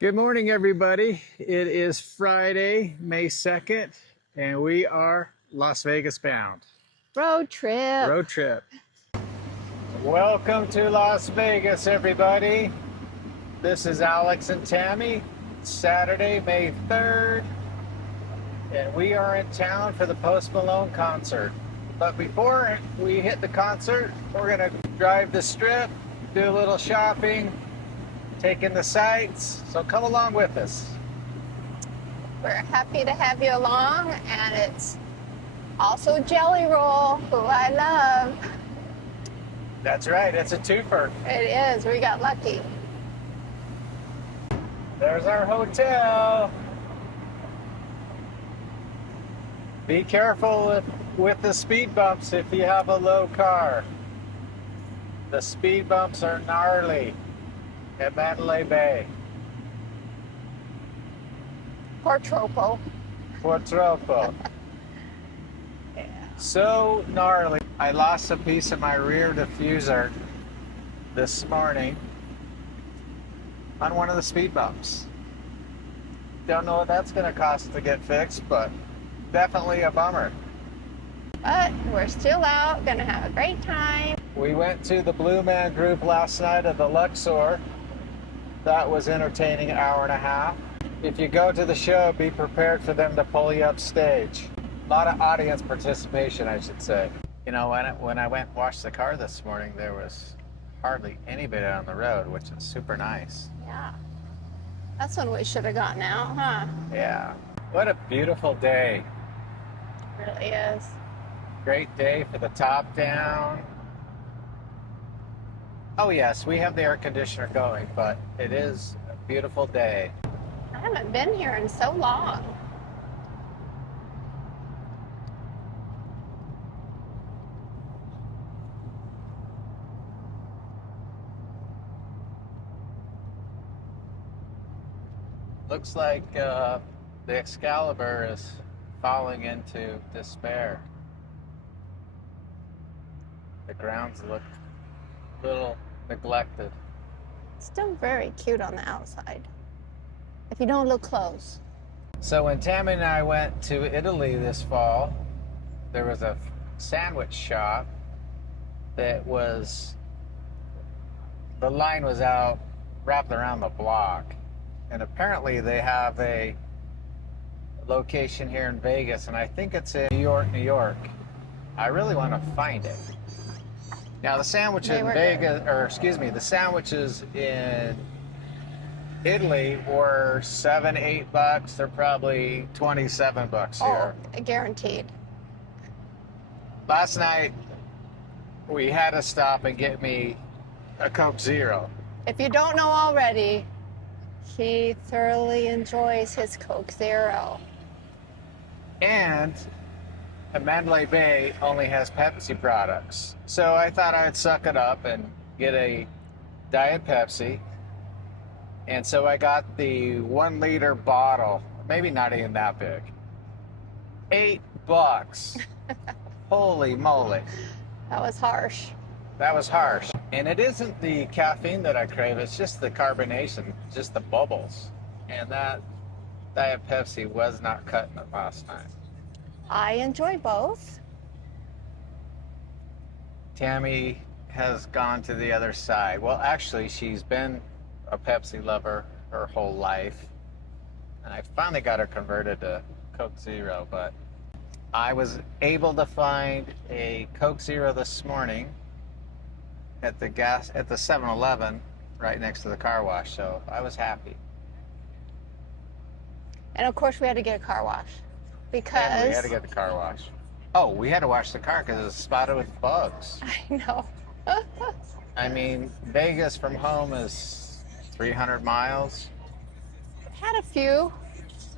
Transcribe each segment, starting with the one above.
Good morning, everybody. It is Friday, May 2nd, and we are Las Vegas bound. Road trip. Road trip. Welcome to Las Vegas, everybody. This is Alex and Tammy. Saturday, May 3rd, and we are in town for the Post Malone concert. But before we hit the concert, we're going to drive the strip, do a little shopping, take in the sights, so come along with us. We're happy to have you along, and it's also Jelly Roll, who I love. That's right, it's a twofer. It is, we got lucky. There's our hotel. Be careful with the speed bumps if you have a low car. The speed bumps are gnarly at Mandalay Bay. Portropo. Portropo. Yeah. So gnarly. I lost a piece of my rear diffuser this morning on one of the speed bumps. Don't know what that's going to cost to get fixed, but definitely a bummer. But we're still out, gonna have a great time. We went to the Blue Man group last night at the Luxor. That was entertaining, an hour and a half. If you go to the show, be prepared for them to pull you up stage. A lot of audience participation, I should say. You know, when I went and washed the car this morning, there was hardly anybody on the road, which is super nice. Yeah. That's when we should have gotten out, huh? Yeah. What a beautiful day. It really is. Great day for the top down. Oh yes, we have the air conditioner going, but it is a beautiful day. I haven't been here in so long. Looks like the Excalibur is falling into despair. The grounds look a little neglected. Still very cute on the outside, if you don't look close. So when Tammy and I went to Italy this fall, there was a sandwich shop that was, the line was out, wrapped around the block. And apparently they have a location here in Vegas, and I think it's in New York. I really want to find it. Now the sandwiches in Vegas, or excuse me, the sandwiches in Italy were $7-8. They're probably $27 here. Oh, guaranteed. Last night we had to stop and get me a Coke Zero. If you don't know already, he thoroughly enjoys his Coke Zero. And Mandalay Bay only has Pepsi products. So I thought I would suck it up and get a Diet Pepsi. And so I got the 1 liter bottle, maybe not even that big. $8. Holy moly. That was harsh. That was harsh. And it isn't the caffeine that I crave, it's just the carbonation, just the bubbles. And that Diet Pepsi was not cutting it last time. I enjoy both. Tammy has gone to the other side. Well, actually, she's been a Pepsi lover her whole life. And I finally got her converted to Coke Zero, but I was able to find a Coke Zero this morning at the 7-Eleven right next to the car wash, so I was happy. And of course we had to get a car wash because And we had to get the car wash. Oh, we had to wash the car because it was spotted with bugs. I know. I mean, Vegas from home is 300 miles. Had a few.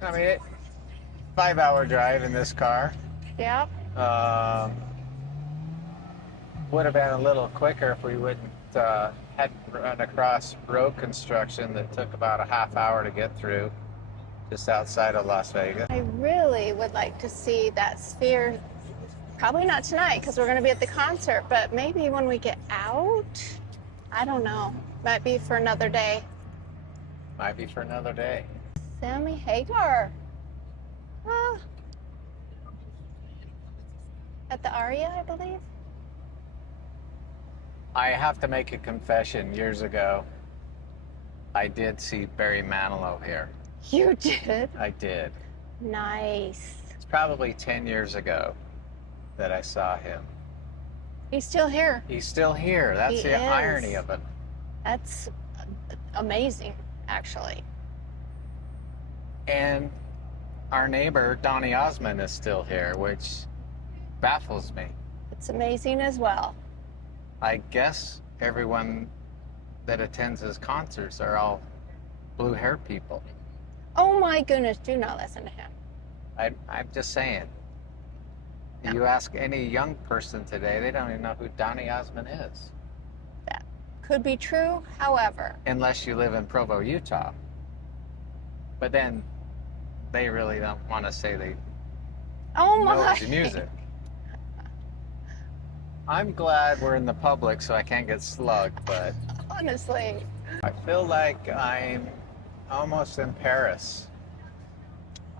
I mean, 5-hour drive in this car. Yep. Would have been a little quicker if we wouldn't hadn't run across road construction that took about a half hour to get through just outside of Las Vegas. I really would like to see that sphere. Probably not tonight because we're going to be at the concert, but maybe when we get out. I don't know. Might be for another day. Might be for another day. Sammy Hagar. Ah. At the Aria, I believe. I have to make a confession. Years ago, I did see Barry Manilow here. You did? I did. Nice. It's probably 10 years ago that I saw him. He's still here. He's still here. That's He the is. irony of it. That's amazing, actually. And our neighbor, Donny Osmond, is still here, which baffles me. It's amazing as well. I guess everyone that attends his concerts are all blue-haired people. Oh my goodness, do not listen to him. I'm just saying. No. You ask any young person today, they don't even know who Donny Osmond is. That could be true, however. Unless you live in Provo, Utah. But then they really don't want to say they Oh know my. his music. I'm glad we're in the public so I can't get slugged, but Honestly. I feel like I'm almost in Paris,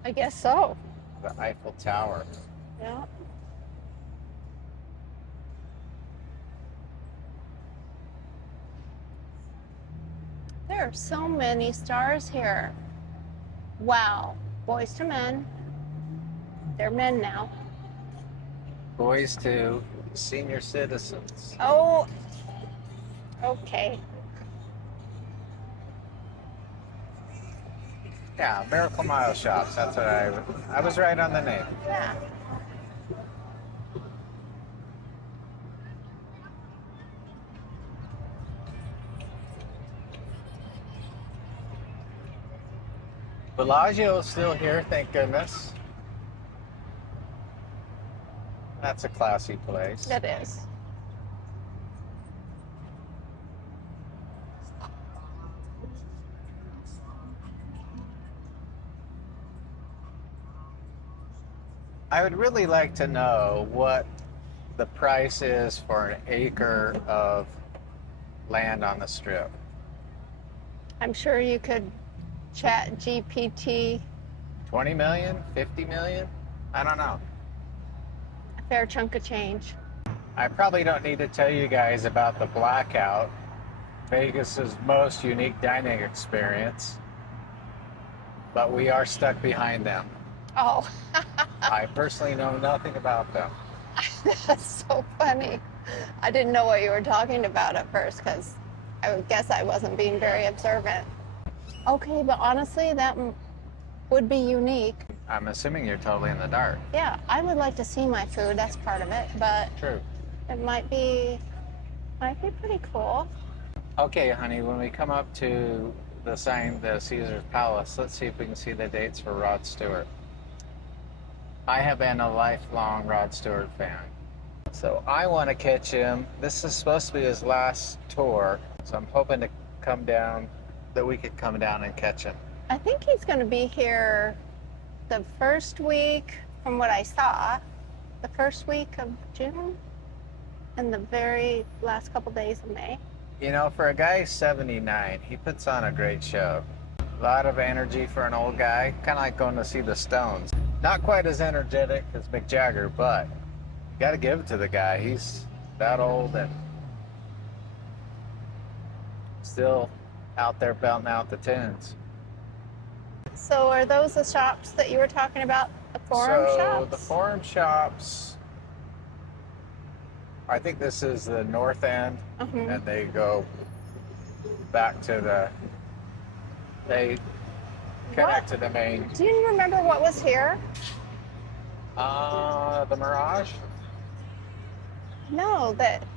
I guess so. the Eiffel Tower. Yeah. There are so many stars here. Wow. Boys to men. They're men now. Boys to senior citizens. Oh, okay. Yeah, Miracle Mile Shops. That's what I was right on the name. Yeah. Bellagio's still here, thank goodness. That's a classy place. That is. I would really like to know what the price is for an acre of land on the strip. I'm sure you could chat GPT 20 million? 50 million? I don't know. a fair chunk of change. I probably don't need to tell you guys about the blackout, Vegas's most unique dining experience, but we are stuck behind them. Oh, I personally know nothing about them. that's so funny. I didn't know what you were talking about at first because I would guess I wasn't being very observant. Okay, but honestly, that would be unique. I'm assuming you're totally in the dark. Yeah, I would like to see my food. That's part of it, but True. it might be pretty cool. Okay, honey, when we come up to the sign, the Caesar's Palace, let's see if we can see the dates for Rod Stewart. I have been a lifelong Rod Stewart fan. So I want to catch him. This is supposed to be his last tour, so I'm hoping to come down, that we could come down and catch him. I think he's going to be here the first week, from what I saw, the first week of June and the very last couple days of May. You know, for a guy 79, he puts on a great show. A lot of energy for an old guy, kind of like going to see the Stones. Not quite as energetic as Mick Jagger, but you got to give it to the guy. He's that old and still out there belting out the tunes. So are those the shops that you were talking about, the forum shops? The forum shops, I think this is the north end, and they go back to they connect to the main. Do you remember what was here? The Mirage? No, that Well,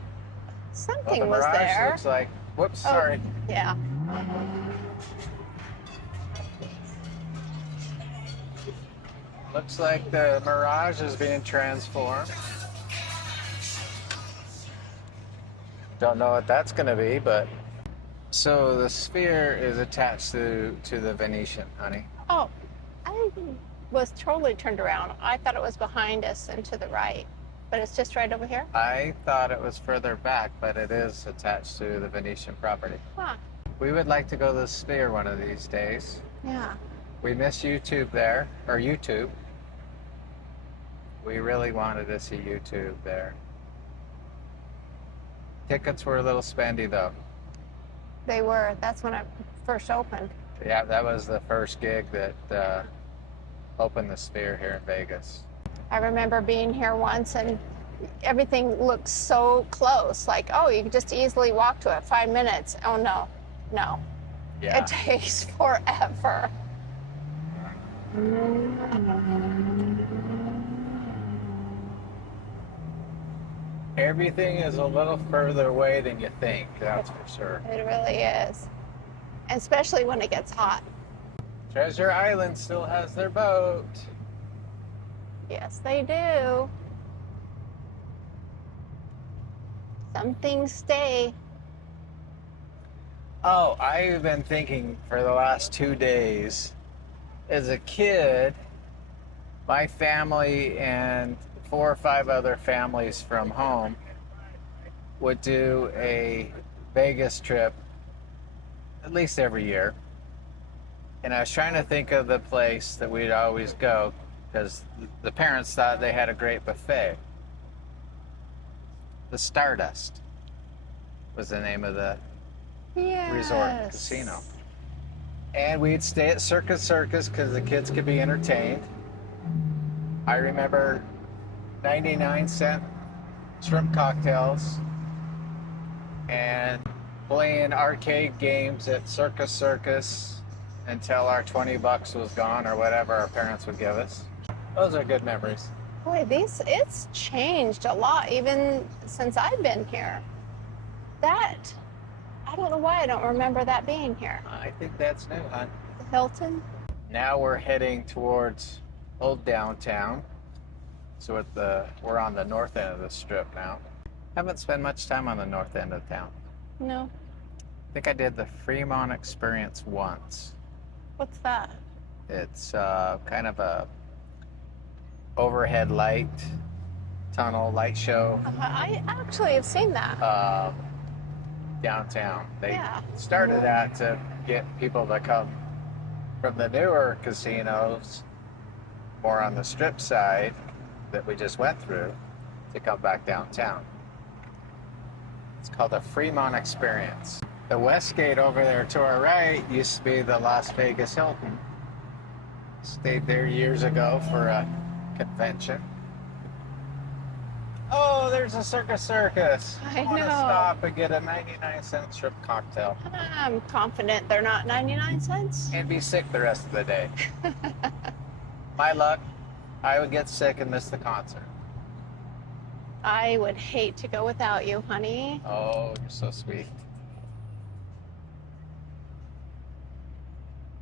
something the was Mirage there. looks like, whoops, Oh, sorry. Yeah. Looks like the Mirage is being transformed. Don't know what that's going to be, but... So the Sphere is attached to the Venetian, honey. Oh, I was totally turned around. I thought it was behind us and to the right, but it's just right over here? I thought it was further back, but it is attached to the Venetian property. Huh. We would like to go to the Sphere one of these days. Yeah. We miss YouTube there, or YouTube. We really wanted to see YouTube there. Tickets were a little spendy though. They were. That's when it first opened. Yeah, that was the first gig that opened the Sphere here in Vegas. I remember being here once and everything looked so close. Like, oh, you could just easily walk to it. 5 minutes. Oh, no. No. Yeah. It takes forever. Everything is a little further away than you think, that's for sure. It really is. Especially when it gets hot. Treasure Island still has their boat. Yes, they do. Some things stay. Oh, I've been thinking for the last 2 days. As a kid, my family and 4 or 5 other families from home would do a Vegas trip at least every year. And I was trying to think of the place that we'd always go because the parents thought they had a great buffet. The Stardust was the name of the resort casino. And we'd stay at Circus Circus because the kids could be entertained. I remember 99-cent shrimp cocktails and playing arcade games at Circus Circus until our 20 bucks was gone or whatever our parents would give us. Those are good memories. Boy, it's changed a lot even since I've been here. I don't know why I don't remember that being here. I think that's new, hon. The Hilton? Now we're heading towards old downtown. So we're on the north end of the strip now. Haven't spent much time on the north end of town. No. I think I did the Fremont experience once. What's that? It's kind of a overhead light tunnel light show I actually have seen that. downtown. They Yeah. started that to get people to come from the newer casinos, more on the strip side that we just went through, to come back downtown. It's called the Fremont Experience. The Westgate over there to our right used to be the Las Vegas Hilton. Stayed there years ago for a convention. Oh, there's a Circus Circus. I want to know. stop and get a 99-cent shrimp cocktail I'm confident they're not 99 cents. and be sick the rest of the day. My luck, I would get sick and miss the concert. I would hate to go without you, honey. Oh, you're so sweet.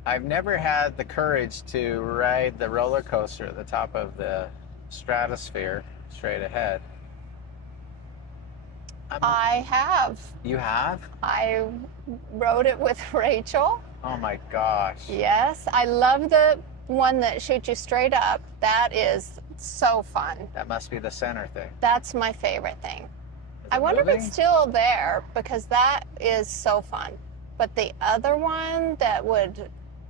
I've never had the courage to ride the roller coaster at the top of the stratosphere straight ahead. I have. You have? I rode it with Rachel. Oh my gosh. Yes, I love the one that shoots you straight up. That is so fun. That must be the center thing. That's my favorite thing. Is I it wonder if moving? it's still there because that is so fun. But the other one that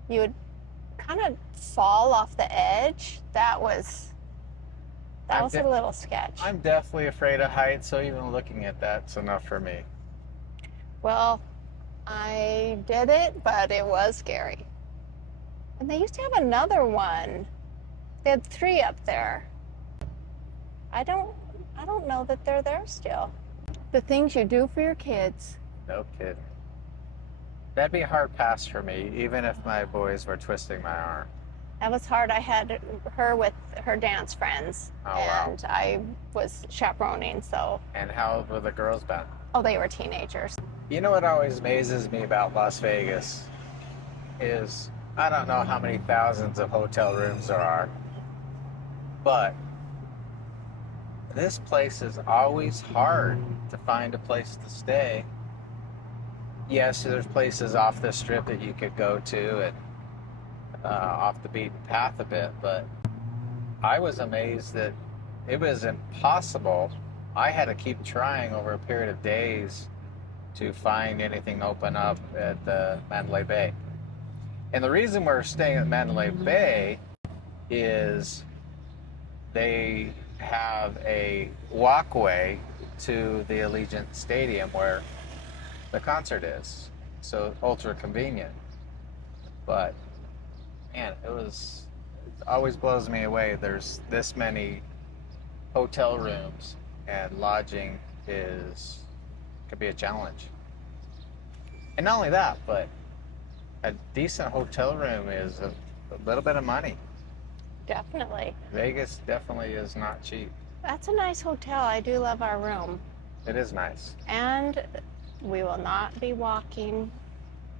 you would kind of fall off the edge, that was a little sketch. I'm definitely afraid of heights, so even looking at that's enough for me. Well, I did it, but it was scary. And they used to have another one. They had 3 up there. I don't know that they're there still. The things you do for your kids. No kidding. That'd be a hard pass for me, even if my boys were twisting my arm. That was hard. I had her with her dance friends, Oh, wow. and I was chaperoning, so, And how old were the girls been? oh, they were teenagers. You know what always amazes me about Las Vegas is I don't know how many thousands of hotel rooms there are, but this place is always hard to find a place to stay. Yes, there's places off the strip that you could go to and off the beaten path a bit, but I was amazed that it was impossible. I had to keep trying over a period of days to find anything open up at the Mandalay Bay. And the reason we're staying at Mandalay Bay is they have a walkway to the Allegiant Stadium where the concert is. So ultra convenient. But man, it always blows me away. There's this many hotel rooms, and lodging could be a challenge. And not only that, but a decent hotel room is a little bit of money. Definitely. Vegas definitely is not cheap. That's a nice hotel. I do love our room. It is nice. And we will not be walking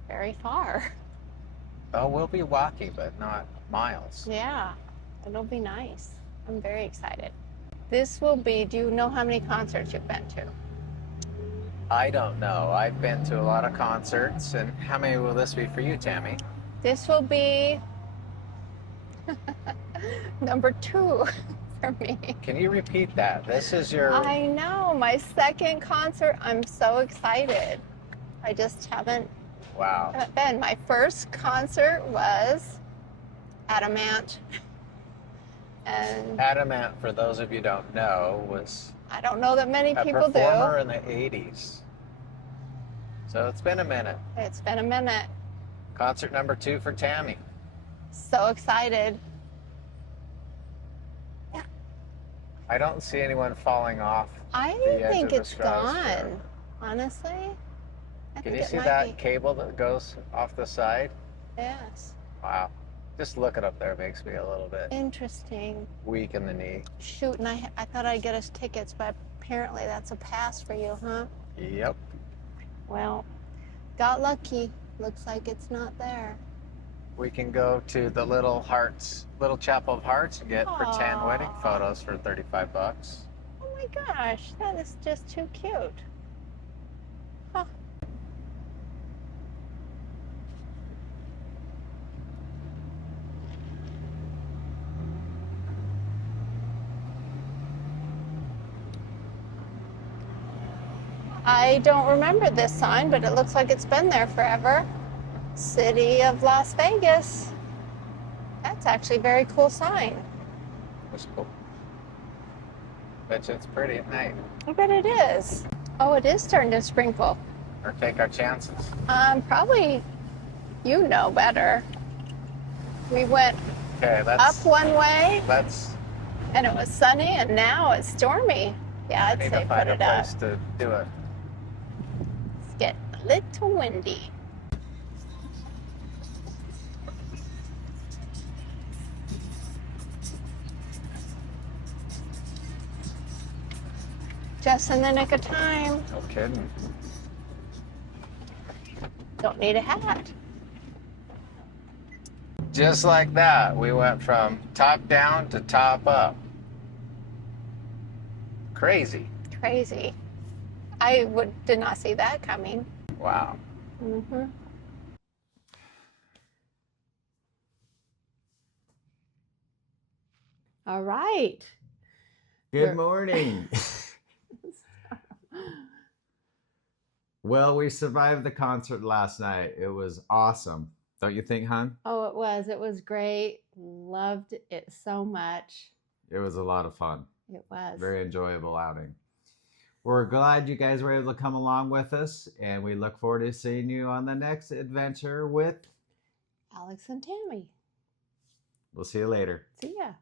very far. Oh, we'll be walking, but not miles. Yeah, it'll be nice. I'm very excited. This will be, do you know how many concerts you've been to? I don't know. I've been to a lot of concerts, and how many will this be for you, Tammy? This will be number 2 for me. Can you repeat that? This is your... I know, my second concert. I'm so excited. I just haven't been. My first concert was Adamant. And Adamant, for those of you who don't know, was I don't know that many people do. A performer in the 80s. So it's been a minute. It's been a minute. Concert number 2 for Tammy. So excited. Yeah. I don't see anyone falling off. I think it's gone, honestly. Can you see that cable that goes off the side? Yes. Wow. Just looking up there makes me a little bit interesting. Weak in the knee. Shoot, and I thought I'd get us tickets, but apparently that's a pass for you, huh? Yep. Well, got lucky. Looks like it's not there. We can go to the Little Chapel of Hearts and get pretend wedding photos for $35. Oh my gosh, that is just too cute. Huh. I don't remember this sign, but it looks like it's been there forever. City of Las Vegas. That's actually a very cool sign. That's cool. Bet you it's pretty at night. I bet it is. Oh, it is starting to sprinkle. Or take our chances. Probably you know better. We went up one way. And it was sunny, and now it's stormy. Yeah, I'd say put it up. I need to find a place to do it. It's getting a little windy. Just in the nick of time. No kidding. Don't need a hat. Just like that, we went from top down to top up. Crazy. Crazy. I did not see that coming. Wow. Mm-hmm. All right. Good morning. Well, we survived the concert last night. It was awesome. Don't you think, hon? Oh, it was. It was great. Loved it so much. It was a lot of fun. It was. Very enjoyable outing. We're glad you guys were able to come along with us, and we look forward to seeing you on the next adventure with Alex and Tammy. We'll see you later. See ya.